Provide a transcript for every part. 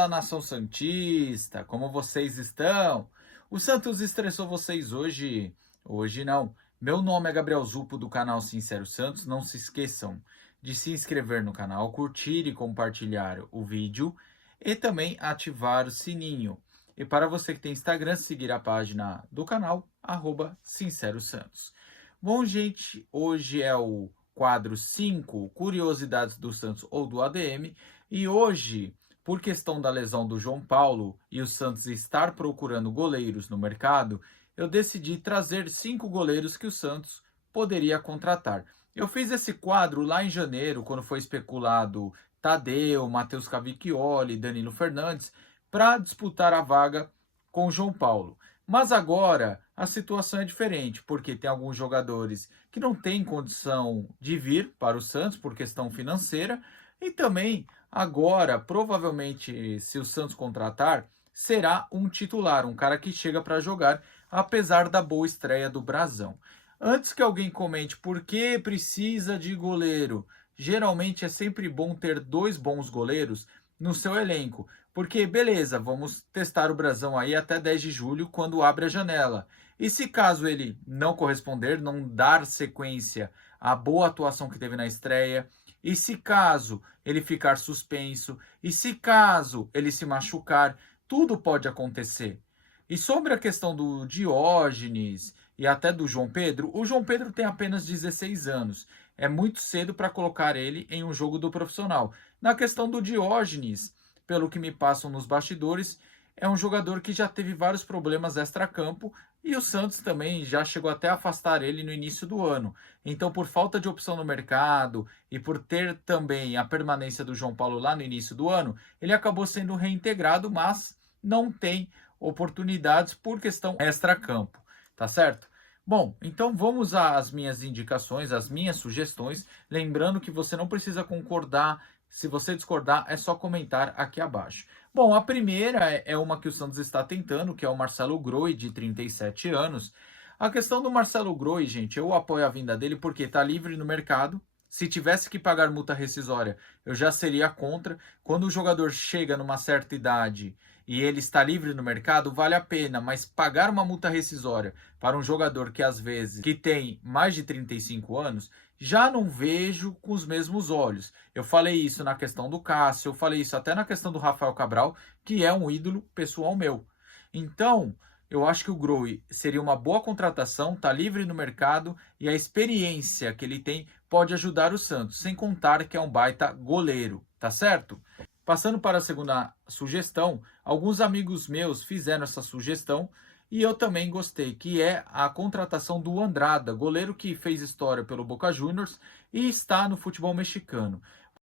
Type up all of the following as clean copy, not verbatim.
Fala, nação santista, como vocês estão? O Santos estressou vocês hoje? Hoje não. Meu nome é Gabriel Zupo do canal Sincero Santos. Não se esqueçam de se inscrever no canal, curtir e compartilhar o vídeo e também ativar o sininho. E para você que tem Instagram, seguir a página do canal, Sincero Santos. Bom, gente, hoje é o quadro 5 Curiosidades do Santos ou do ADM, e hoje, por questão da lesão do João Paulo e o Santos estar procurando goleiros no mercado, eu decidi trazer 5 goleiros que o Santos poderia contratar. Eu fiz esse quadro lá em janeiro, quando foi especulado Tadeu, Matheus Cavicchioli, Danilo Fernandes, para disputar a vaga com o João Paulo. Mas agora a situação é diferente, porque tem alguns jogadores que não têm condição de vir para o Santos por questão financeira, e também agora, provavelmente, se o Santos contratar, será um titular, um cara que chega para jogar, apesar da boa estreia do Brasão. Antes que alguém comente por que precisa de goleiro, geralmente é sempre bom ter dois bons goleiros no seu elenco. Porque, beleza, vamos testar o Brasão aí até 10 de julho, quando abre a janela. E se caso ele não corresponder, não dar sequência à boa atuação que teve na estreia, e se caso ele ficar suspenso, e se caso ele se machucar, tudo pode acontecer. E sobre a questão do Diógenes e até do João Pedro, o João Pedro tem apenas 16 anos. É muito cedo para colocar ele em um jogo do profissional. Na questão do Diógenes, pelo que me passam nos bastidores, é um jogador que já teve vários problemas extracampo e o Santos também já chegou até a afastar ele no início do ano. Então, por falta de opção no mercado e por ter também a permanência do João Paulo lá no início do ano, ele acabou sendo reintegrado, mas não tem oportunidades por questão extracampo, tá certo? Bom, então vamos às minhas indicações, às minhas sugestões, lembrando que você não precisa concordar. Se você discordar, é só comentar aqui abaixo. Bom, a primeira é uma que o Santos está tentando, que é o Marcelo Groi, de 37 anos. A questão do Marcelo Groi, gente, eu apoio a vinda dele porque está livre no mercado. Se tivesse que pagar multa rescisória, eu já seria contra. Quando o jogador chega numa certa idade e ele está livre no mercado, vale a pena, mas pagar uma multa rescisória para um jogador que às vezes que tem mais de 35 anos, já não vejo com os mesmos olhos. Eu falei isso na questão do Cássio, eu falei isso até na questão do Rafael Cabral, que é um ídolo pessoal meu. Então, eu acho que o Groi seria uma boa contratação, tá livre no mercado e a experiência que ele tem pode ajudar o Santos, sem contar que é um baita goleiro, tá certo? Passando para a segunda sugestão, alguns amigos meus fizeram essa sugestão e eu também gostei, que é a contratação do Andrada, goleiro que fez história pelo Boca Juniors e está no futebol mexicano.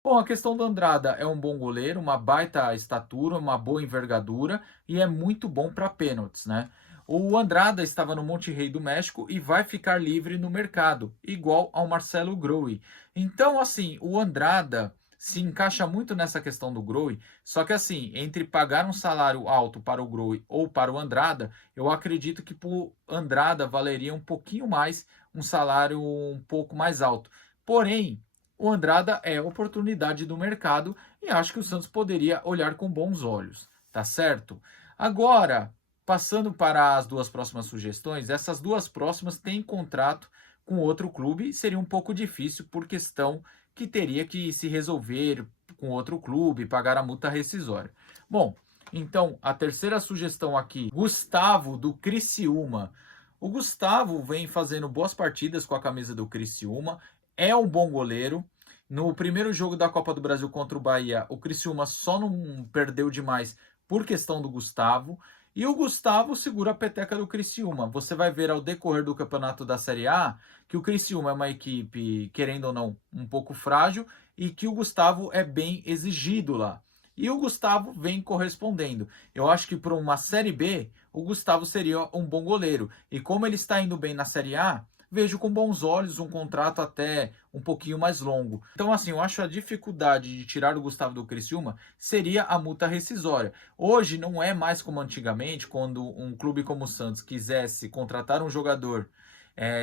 Bom, a questão do Andrada é um bom goleiro, uma baita estatura, uma boa envergadura e é muito bom para pênaltis, né? O Andrada estava no Monterrey do México e vai ficar livre no mercado, igual ao Marcelo Groi. Então, assim, o Andrada se encaixa muito nessa questão do Groi, só que assim, entre pagar um salário alto para o Groi ou para o Andrada, eu acredito que para o Andrada valeria um pouquinho mais, um salário um pouco mais alto. Porém, o Andrada é oportunidade do mercado e acho que o Santos poderia olhar com bons olhos, tá certo? Agora, passando para as duas próximas sugestões, essas duas próximas têm contrato com outro clube e seria um pouco difícil por questão que teria que se resolver com outro clube, pagar a multa rescisória. Bom, então a terceira sugestão aqui, Gustavo do Criciúma. O Gustavo vem fazendo boas partidas com a camisa do Criciúma, é um bom goleiro. No primeiro jogo da Copa do Brasil contra o Bahia, o Criciúma só não perdeu demais por questão do Gustavo. E o Gustavo segura a peteca do Criciúma. Você vai ver ao decorrer do campeonato da Série A que o Criciúma é uma equipe, querendo ou não, um pouco frágil e que o Gustavo é bem exigido lá. E o Gustavo vem correspondendo. Eu acho que para uma Série B, o Gustavo seria um bom goleiro. E como ele está indo bem na Série A, vejo com bons olhos um contrato até um pouquinho mais longo. Então, assim, eu acho a dificuldade de tirar o Gustavo do Criciúma seria a multa rescisória. Hoje não é mais como antigamente, quando um clube como o Santos quisesse contratar um jogador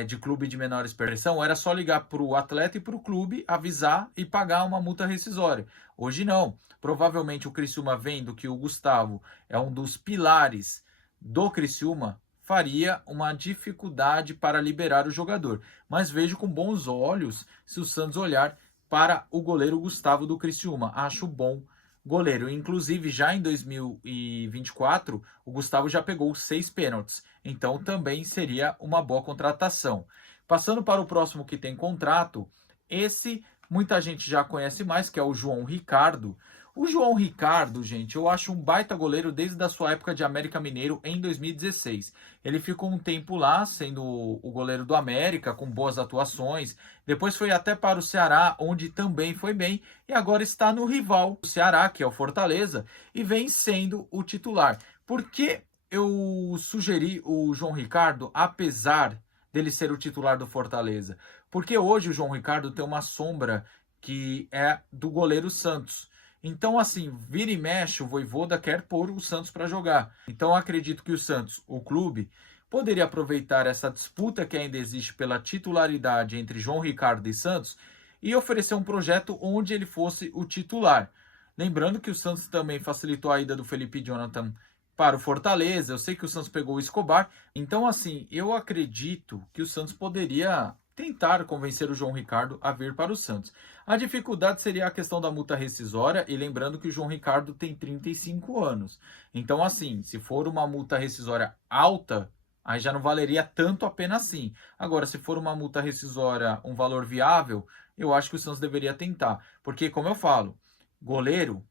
de clube de menor expressão, era só ligar para o atleta e para o clube, avisar e pagar uma multa rescisória. Hoje não. Provavelmente o Criciúma, vendo que o Gustavo é um dos pilares do Criciúma, faria uma dificuldade para liberar o jogador. Mas vejo com bons olhos se o Santos olhar para o goleiro Gustavo do Criciúma. Acho bom goleiro. Inclusive, já em 2024, o Gustavo já pegou 6 pênaltis. Então, também seria uma boa contratação. Passando para o próximo que tem contrato, esse muita gente já conhece mais, que é o João Ricardo. O João Ricardo, gente, eu acho um baita goleiro desde a sua época de América Mineiro em 2016. Ele ficou um tempo lá, sendo o goleiro do América, com boas atuações. Depois foi até para o Ceará, onde também foi bem. E agora está no rival, o Ceará, que é o Fortaleza, e vem sendo o titular. Por que eu sugeri o João Ricardo, apesar dele ser o titular do Fortaleza? Porque hoje o João Ricardo tem uma sombra que é do goleiro Santos. Então, assim, vira e mexe, o Vojvoda quer pôr o Santos para jogar. Então, eu acredito que o Santos, o clube, poderia aproveitar essa disputa que ainda existe pela titularidade entre João Ricardo e Santos e oferecer um projeto onde ele fosse o titular. Lembrando que o Santos também facilitou a ida do Felipe Jonathan para o Fortaleza. Eu sei que o Santos pegou o Escobar. Então, assim, eu acredito que o Santos poderia tentar convencer o João Ricardo a vir para o Santos. A dificuldade seria a questão da multa rescisória, e lembrando que o João Ricardo tem 35 anos. Então, assim, se for uma multa rescisória alta, aí já não valeria tanto a pena assim. Agora, se for uma multa rescisória, um valor viável, eu acho que o Santos deveria tentar. Porque, como eu falo, goleiro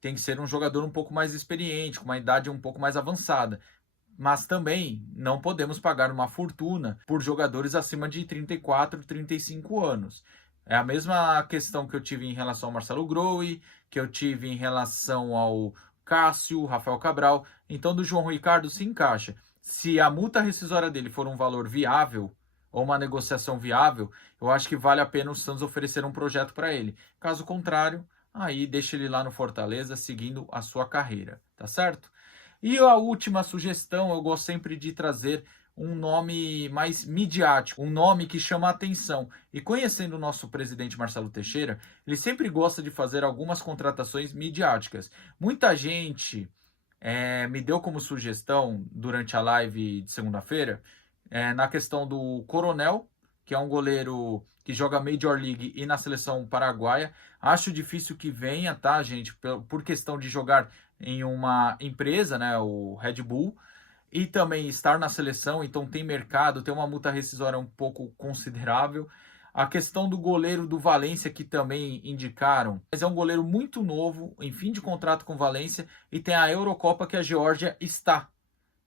tem que ser um jogador um pouco mais experiente, com uma idade um pouco mais avançada. Mas também não podemos pagar uma fortuna por jogadores acima de 34, 35 anos. É a mesma questão que eu tive em relação ao Marcelo Groi, que eu tive em relação ao Cássio, Rafael Cabral. Então, do João Ricardo se encaixa. Se a multa rescisória dele for um valor viável, ou uma negociação viável, eu acho que vale a pena o Santos oferecer um projeto para ele. Caso contrário, aí deixa ele lá no Fortaleza seguindo a sua carreira, tá certo? E a última sugestão, eu gosto sempre de trazer um nome mais midiático, um nome que chama a atenção. E conhecendo o nosso presidente Marcelo Teixeira, ele sempre gosta de fazer algumas contratações midiáticas. Muita gente me deu como sugestão durante a live de segunda-feira, na questão do Coronel, que é um goleiro que joga Major League e na seleção paraguaia. Acho difícil que venha, tá, gente? Por questão de jogar em uma empresa, né, o Red Bull, e também estar na seleção, então tem mercado, tem uma multa rescisória um pouco considerável. A questão do goleiro do Valência, que também indicaram, mas é um goleiro muito novo, em fim de contrato com o Valência, e tem a Eurocopa que a Geórgia está,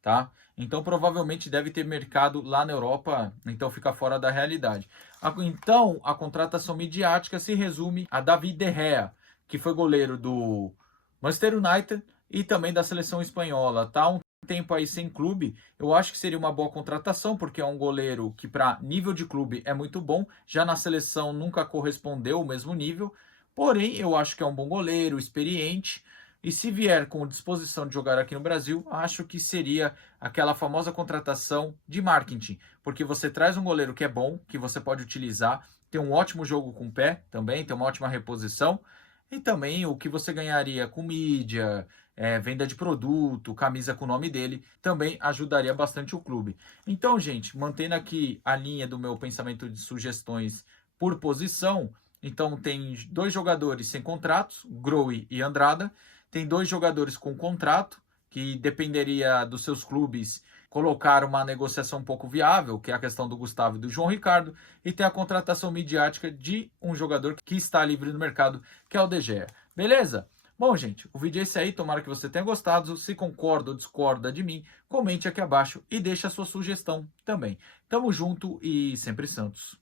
tá? Então provavelmente deve ter mercado lá na Europa, então fica fora da realidade. Então a contratação midiática se resume a David De Gea, que foi goleiro do Manchester United e também da seleção espanhola. Tá um tempo aí sem clube, eu acho que seria uma boa contratação, porque é um goleiro que para nível de clube é muito bom, já na seleção nunca correspondeu o mesmo nível, porém eu acho que é um bom goleiro, experiente, e se vier com disposição de jogar aqui no Brasil, acho que seria aquela famosa contratação de marketing, porque você traz um goleiro que é bom, que você pode utilizar, tem um ótimo jogo com o pé também, tem uma ótima reposição, e também o que você ganharia com mídia, venda de produto, camisa com o nome dele, também ajudaria bastante o clube. Então, gente, mantendo aqui a linha do meu pensamento de sugestões por posição, então tem 2 jogadores sem contratos, Groi e Andrada, tem 2 jogadores com contrato, que dependeria dos seus clubes colocar uma negociação um pouco viável, que é a questão do Gustavo e do João Ricardo, e tem a contratação midiática de um jogador que está livre no mercado, que é o De Gea. Beleza? Bom, gente, o vídeo é esse aí, tomara que você tenha gostado. Se concorda ou discorda de mim, comente aqui abaixo e deixe a sua sugestão também. Tamo junto e sempre Santos.